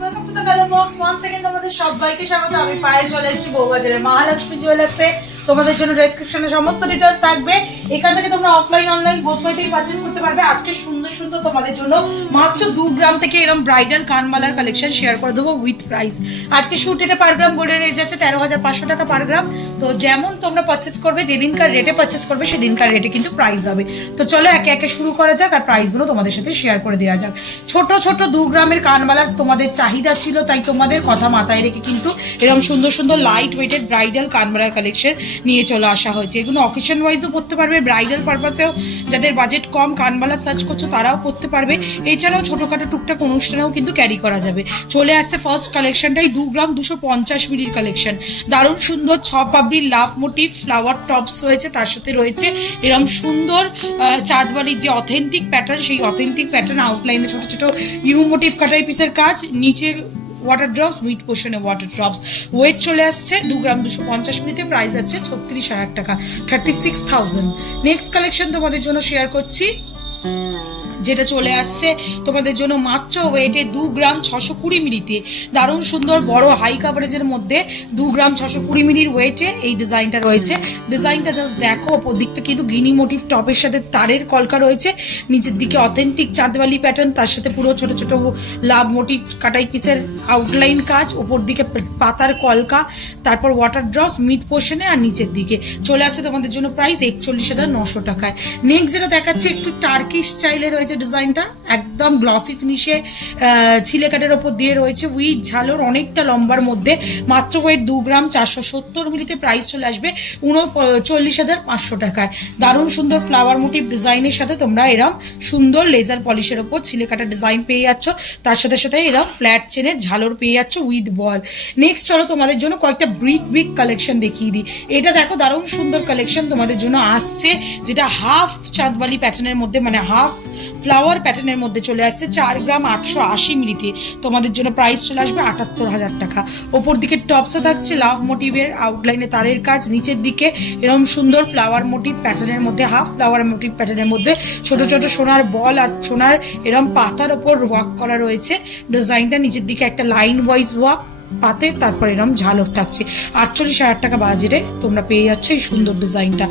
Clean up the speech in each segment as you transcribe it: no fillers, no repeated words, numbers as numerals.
Welcome to the colour box. Once second তোমাদের সবাইকে স্বাগত। আমি পায়েল চলে এসেছি বউবাজারের মহালক্ষ্মী জুয়েলার্সে। তোমাদের জন্য ডেসক্রিপশনে সমস্ত ডিটেইলস থাকবে। এখান থেকে তোমরা অফলাইন অনলাইন বোথ ওয়েতেই পারচেজ করতে পারবে। আজকে সুন্দর সুন্দর তোমাদের জন্য মাত্র 2 গ্রাম থেকে এরকম ব্রাইডাল কানবালার কালেকশন শেয়ার করে দেবো উইথ প্রাইস। আজকে শুট এটা পার গ্রাম গোল্ডের রেট যাচ্ছে 13,500 টাকা পার গ্রাম। তো যেমন তোমরা পারচেজ করবে, যেদিনকার রেটে পারচেজ করবে সেদিনকার রেটে কিন্তু প্রাইস হবে। তো চলো একে একে শুরু করা যাক আর প্রাইসগুলো তোমাদের সাথে শেয়ার করে দেওয়া যাক। ছোট ছোট 2 গ্রামের কানবালার তোমাদের চাহিদা ছিল, তাই তোমাদের কথা মাথায় রেখে কিন্তু এরকম সুন্দর সুন্দর লাইট ওয়েটেড ব্রাইডাল কানবালার কালেকশন নিয়ে চলে আসা হয়েছে। এগুলো অকেশন ওয়াইজও পড়তে পারবে, ব্রাইডাল পারপাসেও যাদের বাজেট কম কানবালা সার্চ করছো তারাও পড়তে পারবে। এছাড়াও ছোটখাটো টুকটাক অনুষ্ঠানেও কিন্তু ক্যারি করা যাবে। চলে আসছে ফার্স্ট কালেকশনটাই 2 গ্রাম 250 মিলির কালেকশন। দারুণ সুন্দর 6 পাবড়ির লাভ মোটিভ ফ্লাওয়ার টপস হয়েছে, তার সাথে রয়েছে এরকম সুন্দর চাঁদবালির যে অথেন্টিক প্যাটার্ন, সেই অথেন্টিক প্যাটার্ন আউটলাইনে ছোট ছোট ইউ মোটিভ কাটাই পিসের কাজ, নিচে ওয়াটার ড্রপস, মিড পোর্শনে ওয়াটার ড্রপস। ওয়েট চলে আসছে 2 গ্রাম 250 মিলিতে, প্রাইস আসছে 36,000 টাকা, 36,000। নেক্সট কালেকশন তোমাদের জন্য শেয়ার করছি, যেটা চলে আসছে তোমাদের জন্য মাত্র ওয়েটে 2 গ্রাম 620 মিলিতে। দারুণ সুন্দর বড় হাই কাভারেজের মধ্যে 2 গ্রাম 620 মিলির ওয়েটে এই ডিজাইনটা রয়েছে। ডিজাইনটা জাস্ট দেখো, ওপর দিকটা কিন্তু গিনি মোটিভ টপের সাথে তারের কলকা রয়েছে, নিচের দিকে অথেন্টিক চাঁদবালি প্যাটার্ন, তার সাথে পুরো ছোট ছোট লাভ মোটিভ কাটাই পিসের আউটলাইন কাজ, ওপর দিকে পাতার কলকা, তারপর ওয়াটার ড্রপস মিড পোর্শনে, আর নিচের দিকে চলে আসছে তোমাদের জন্য প্রাইস 41,900 টাকায়। নেক্সট যেটা দেখাচ্ছে একটু টার্কিশ স্টাইলে রয়েছে ডিজাইনটা, একদম গ্লসি ফিনিশে ছিলে কাটের ওপর দিয়ে রয়েছে উইথ ঝালর, অনেকটা লম্বার মধ্যে, মাত্র ওয়েট 2 গ্রাম 470 মিলিতে, প্রাইস চলে আসবে 39,500 টাকায়। দারুণ সুন্দর ফ্লাওয়ার মোটিভ ডিজাইনের সাথে তোমরা এরম সুন্দর লেজার পলিশের ওপর ছিলে কাটা ডিজাইন পেয়ে যাচ্ছ, তার সাথে সাথে এরম ফ্ল্যাট চেনের ঝালর পেয়ে যাচ্ছ উইথ বল। নেক্সট চলো তোমাদের জন্য কয়েকটা ব্রিক কালেকশন দেখিয়ে দিই। এটা দেখো দারুণ সুন্দর কালেকশন তোমাদের জন্য আসছে, যেটা হাফ চাঁদবালি প্যাটার্নের মধ্যে, মানে হাফ ফ্লাওয়ার প্যাটার্নের মধ্যে চলে আসছে 4 গ্রাম 880 মিলিতে। তোমাদের জন্য প্রাইস চলে আসবে 78,000 টাকা। ওপর দিকে টপসও থাকছে লাভ মোটিভের আউটলাইনে তারের কাজ, নিচের দিকে এরকম সুন্দর ফ্লাওয়ার মোটিভ প্যাটার্নের মধ্যে, হাফ ফ্লাওয়ার মোটিভ প্যাটার্নের মধ্যে ছোট ছোট সোনার বল আর সোনার এরকম পাতার ওপর ওয়ার্ক করা রয়েছে ডিজাইনটা, নিচের দিকে একটা লাইন ওয়াইজ ওয়ার্ক পাতে, তারপর এরকম ঝালর থাকছে। 48,000 টাকা বাজেটে তোমরা পেয়ে যাচ্ছ এই সুন্দর ডিজাইনটা।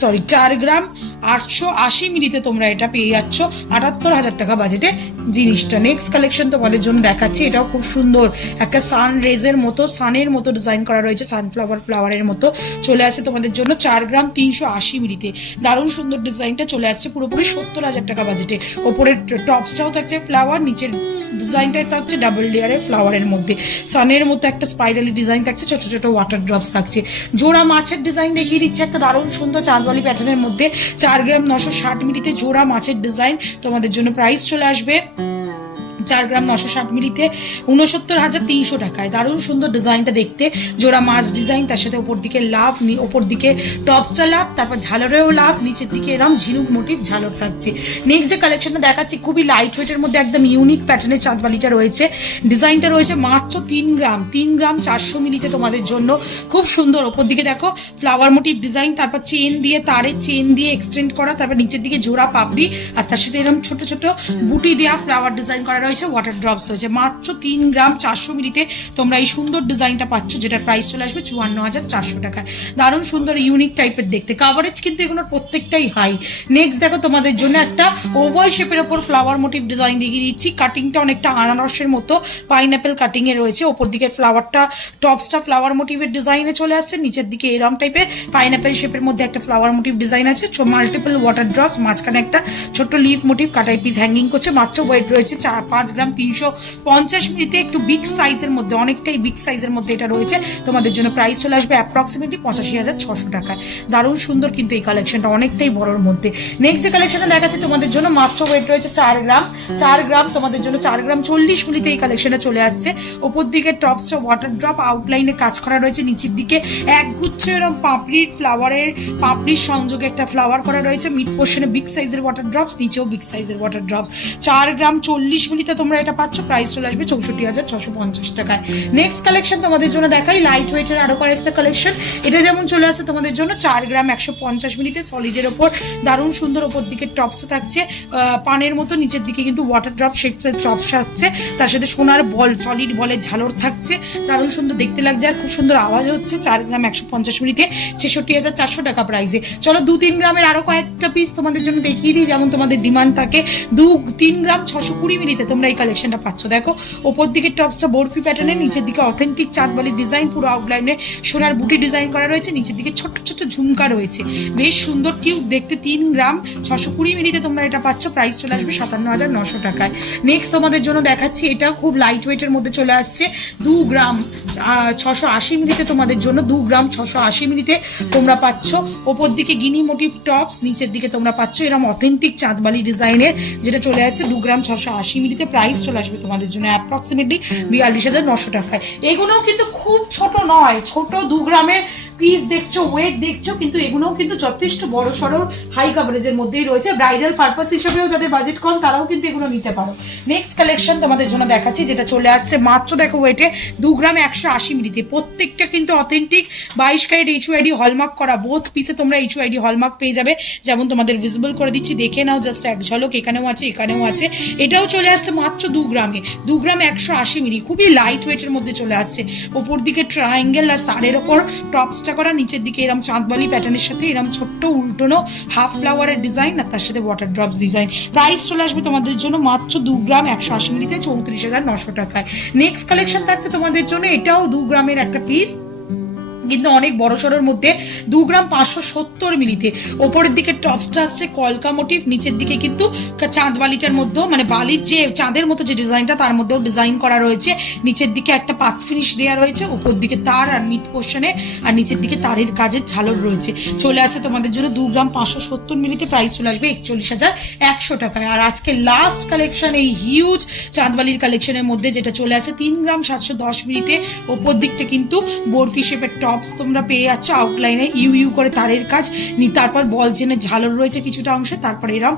4 গ্রাম 880 মিলিতে তোমরা এটা পেয়ে যাচ্ছ 78,000 টাকা বাজেটে জিনিসটা। নেক্সট কালেকশন তোমাদের জন্য দেখাচ্ছি, এটাও খুব সুন্দর, একটা সান রেজের মতো, সানের মতো ডিজাইন করা রয়েছে, সানফ্লাওয়ার ফ্লাওয়ারের মতো চলে আসছে তোমাদের জন্য 4 গ্রাম 380 মিলিতে। দারুণ সুন্দর ডিজাইনটা চলে আসছে পুরোপুরি 70,000 টাকা বাজেটে। ওপরের টপসটাও থাকছে ফ্লাওয়ার, নিচের ডিজাইনটাই থাকছে ডাবল লেয়ারের ফ্লাওয়ারের মধ্যে, সানের মতো একটা স্পাইরালি ডিজাইন থাকছে, ছোট ছোট ওয়াটার ড্রপস থাকছে। জোড়া মাছের ডিজাইন দেখিয়ে দিচ্ছে একটা দারুণ সুন্দর চাঁদবালি প্যাটার্নের মধ্যে, 4 গ্রাম 960 মিলিতে জোড়া মাছের ডিজাইন। তোমাদের জন্য প্রাইস চলে আসবে 4 গ্রাম 960 মিলিতে 69,300 টাকায়। দারুণ সুন্দর ডিজাইনটা দেখতে, জোড়া মাছ ডিজাইন, তার সাথে ওপর দিকে লাভ, ওপর দিকে টপসটা লাভ, তারপর ঝালরেও লাভ, নিচের দিকে এরকম ঝিনুক মোটিভ ঝালর থাকছে। নেক্সট যে কালেকশনটা দেখাচ্ছি খুবই লাইট ওয়েটের মধ্যে একদম ইউনিক প্যাটার্নের চাঁদবালিটা রয়েছে। ডিজাইনটা রয়েছে মাত্র 3 গ্রাম 400 মিলিতে তোমাদের জন্য, খুব সুন্দর। ওপর দিকে দেখো ফ্লাওয়ার মোটিভ ডিজাইন, তারপর চেন দিয়ে তারের চেন দিয়ে এক্সটেন্ড করা, তারপর নিচের দিকে জোড়া পাপড়ি, আর তার সাথে এরকম ছোট ছোট বুটি দেওয়া ফ্লাওয়ার ডিজাইন করা রয়েছে, ওয়াটার ড্রপস হয়েছে। মাত্র 3 গ্রাম 400 মিলিতে তোমরা এই সুন্দর ডিজাইনটা পাচ্ছ, যেটার প্রাইস চলে আসবে 54,400 টাকায়। দারুণ সুন্দর ইউনিক টাইপের দেখতে, কাভারেজ কিন্তু এগুলোর প্রত্যেকটাই হাই। নেক্সট দেখো তোমাদের জন্য একটা ওভাল শেপের ওপর ফ্লাওয়ার মোটিভ ডিজাইন দেখিয়ে দিচ্ছি। কাটিংটা অনেকটা আনারসের মতো পাইনঅ্যাপেল কাটিং এ রয়েছে, ওপর দিকে ফ্লাওয়ারটা টপসটা ফ্লাওয়ার মোটিভের ডিজাইনে চলে আসছে, নিচের দিকে এরম টাইপের পাইনঅ্যাপেল শেপের মধ্যে একটা ফ্লাওয়ার মোটিভ ডিজাইন আছে, মাল্টিপল ওয়াটার ড্রপস, মাঝখানে একটা ছোট্ট লিফ মোটিভ কাটাই পিস হ্যাঙ্গিং করছে। মাত্র ওয়েট রয়েছে 5 গ্রাম 350 মিলিতে, একটু বিগ সাইজের মধ্যে, অনেকটাই বিগ সাইজের মধ্যে এটা রয়েছে। তোমাদের জন্য প্রাইস চলে আসবে অ্যাপ্রক্সিমেটলি 85,600 টাকায়। দারুণ সুন্দর কিন্তু এই কালেকশনটা, অনেকটাই বড়োর মধ্যে। নেক্সট যে কালেকশনটা দেখাচ্ছে তোমাদের জন্য, মাত্র ওয়েট রয়েছে 4 গ্রাম তোমাদের জন্য 4 গ্রাম 40 মিলিতে এই কালেকশনটা চলে আসছে। ওপর দিকে টপসটা ওয়াটার ড্রপ আউটলাইনে কাজ করা রয়েছে, নিচের দিকে একগুচ্ছ এরকম পাপড়ির সংযোগে একটা ফ্লাওয়ার করা রয়েছে, মিড পোর্শনে বিগ সাইজের ওয়াটার ড্রপস, নিচেও বিগ সাইজের ওয়াটার ড্রপস। 4 গ্রাম 40 মিলিতে তোমরা এটা পাচ্ছ, প্রাইস চলে আসবে 64,650 টাকায়। নেক্সট কালেকশন তোমাদের জন্য দেখাই লাইট ওয়েটের আরো কয়েকটা কালেকশন। এটা যেমন চলে আসছে তোমাদের জন্য 4 গ্রাম 150 মিলিতে সলিডের ওপর দারুণ সুন্দর, ওপর দিকে টপস থাকছে পানের মতো, নিচের দিকে কিন্তু ওয়াটার ড্রপ শেপসের টপস থাকছে, তার সাথে সোনার বল, সলিড বলের ঝালর থাকছে, দারুণ সুন্দর দেখতে লাগছে আর খুব সুন্দর আওয়াজ হচ্ছে। 4 গ্রাম 150 মিলিতে 66,400 টাকা প্রাইসে। চলো 2-3 গ্রামের আরো কয়েকটা পিস তোমাদের জন্য দেখিয়ে দিই, যেমন তোমাদের ডিমান্ড থাকে। 3 গ্রাম 620 মিলিতে তোমরা এই কালেকশনটা পাচ্ছ। দেখো ওপর দিকে টপসটা বরফি প্যাটার্নের, নিচের দিকে অথেন্টিক চাঁদবালির ডিজাইন, পুরো আউটলাইনে সোনার বুটি ডিজাইন করা রয়েছে, নিচের দিকে ছোট ছোট ঝুমকা রয়েছে, বেশ সুন্দর কিউট দেখতে। 3 গ্রাম 620 মিলিতে তোমরা এটা পাচ্ছ, প্রাইস চলে আসবে 57,900 টাকায়। নেক্সট তোমাদের জন্য দেখাচ্ছি, এটা খুব লাইট ওয়েটের মধ্যে চলে আসছে 2 গ্রাম 680 মিলিতে তোমাদের জন্য। 2 গ্রাম 680 মিলিতে তোমরা পাচ্ছ ওপর দিকে গিনি মোটিভ টপস, নিচের দিকে তোমরা পাচ্ছ এরকম অথেন্টিক চাঁদবালি ডিজাইনের, যেটা চলে আসছে 2 গ্রাম 680 মিলিতে, প্রাইস চলে আসবে তোমাদের জন্য অ্যাপ্রক্সিমেটলি 42,900 টাকায়। এগুলোও কিন্তু খুব ছোট নয়, ছোট 2 গ্রামের পিস দেখছো, ওয়েট দেখছো, কিন্তু এগুলোও কিন্তু যথেষ্ট বড় সড়ো হাই কাভারেজের মধ্যেই রয়েছে। ব্রাইডাল পারপাস হিসেবেও যাদের বাজেট কম তারাও কিন্তু এগুলো নিতে পারো। নেক্সট কালেকশন তোমাদের জন্য দেখাচ্ছি, যেটা চলে আসছে মাত্র দেখো ওয়েটে 2 গ্রাম 180 মিলিতে, প্রত্যেকটা কিন্তু অথেন্টিক 22 ক্যারেট HUID হলমার্ক করা। বোথ পিসে তোমরা HUID হলমার্ক পেয়ে যাবে, যেমন তোমাদের ভিজিবল করে দিচ্ছি, দেখে নাও জাস্ট এক ঝলক। এখানেও আছে, এখানেও আছে। এটাও চলে আসছে মাত্র 2 গ্রামে, 2 গ্রাম 180 মিলি, খুবই লাইট ওয়েটের মধ্যে চলে আসছে। ওপর দিকে ট্রায়াঙ্গেল আর তারের ওপর টপসটা করা, নিচের দিকে এরম চাঁদবালি প্যাটার্নের সাথে এরম ছোট্ট উল্টোনো হাফ ফ্লাওয়ারের ডিজাইন, আর তার সাথে ওয়াটার ড্রপস ডিজাইন। প্রাইস চলে আসবে তোমাদের জন্য মাত্র 2 গ্রাম 180 মিলিতে 34,900 টাকায়। নেক্সট কালেকশন থাকছে তোমাদের জন্য, এটাও 2 গ্রামের একটা পিস, কিন্তু অনেক বড় সড়োর মধ্যে 2 গ্রাম 570 মিলিতে। ওপরের দিকে টপসটা আসছে কলকা মোটিভ, নিচের দিকে কিন্তু চাঁদবালিটার মধ্যেও মানে বালির যে চাঁদের মতো যে ডিজাইনটা তার মধ্যেও ডিজাইন করা রয়েছে, নিচের দিকে একটা পাত ফিনিশ দেওয়া রয়েছে, উপর দিকে তার আর মিড পোর্শনে, আর নিচের দিকে তারের কাজের ঝালর রয়েছে। চলে আসছে তোমাদের জন্য 2 গ্রাম 570 মিলিতে, প্রাইস চলে আসবে 41,100 টাকায়। আর আজকে লাস্ট কালেকশন এই হিউজ চাঁদবালির কালেকশনের মধ্যে, যেটা চলে আসে 3 গ্রাম 710 মিলিতে। ওপর দিকটা কিন্তু বরফি শেপের টপ তোমরা পেয়ে যাচ্ছ, আউটলাইনে ইউ করে তারের কাজ, তারপর বল চেনের ঝালর রয়েছে কিছুটা অংশে, তারপর এরকম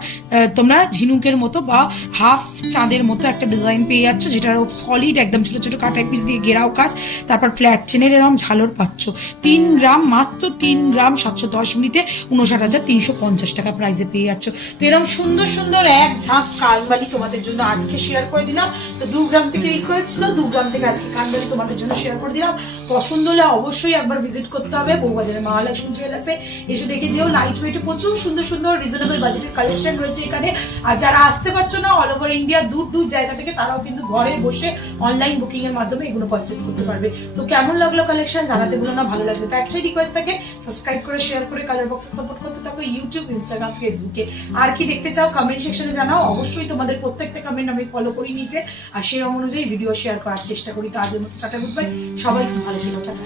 তোমরা ঝিনুকের মতো বা হাফ চাঁদের মতো একটা ডিজাইন পেয়ে যাচ্ছ, যেটার সলিড একদম ছোট ছোট কাটাই পিস দিয়ে ঘেরাও কাজ, তারপর ফ্ল্যাট চেনের এরকম ঝালর পাচ্ছ। 3 গ্রাম মাত্র 3 গ্রাম 710 মিলিতে 59,350 টাকা প্রাইসে পেয়ে যাচ্ছ। তো এরকম সুন্দর সুন্দর এক ঝাঁক কানবালি তোমাদের জন্য আজকে শেয়ার করে দিলাম। তো 2 গ্রাম থেকে রিকোয়েস্ট ছিল, 2 গ্রাম থেকে আজকে কানবালি তোমাদের জন্য শেয়ার করে দিলাম। পছন্দ হলে অবশ্যই একবার ভিজিট করতে হবে বউবাজারে মহালক্ষ্মী জুয়েলার্সে, এসে দেখে যেও। লাইট ওয়েটে প্রচুর সুন্দর সুন্দর রিজনেবল বাজেটের কালেকশন রয়েছে এখানে। আর যারা আসতে পারছো না অল ওভার ইন্ডিয়া দূর দূর জায়গা থেকে, তারাও কিন্তু ঘরে বসে অনলাইন বুকিং এর মাধ্যমে এগুলো পারচেস করতে পারবে। তো কেমন লাগলো কালেকশন জানাতে ভুলো না, ভালো লাগলে তো একটাই রিকোয়েস্ট থাকে, সাবস্ক্রাইব করে শেয়ার করে কালার বক্সে সাপোর্ট করতে থাকো ইউটিউব, ইনস্টাগ্রাম, ফেসবুকে। আর কি দেখতে চাও কমেন্ট সেকশনে জানাও, অবশ্যই তোমাদের প্রত্যেকটা কমেন্ট আমি ফলো করি নিচে, আর সেই অনুযায়ী ভিডিও শেয়ার করার চেষ্টা করি। তো আজের মতো টাটা, গুড বাই, সবাই ভালো থেকো, টাটা।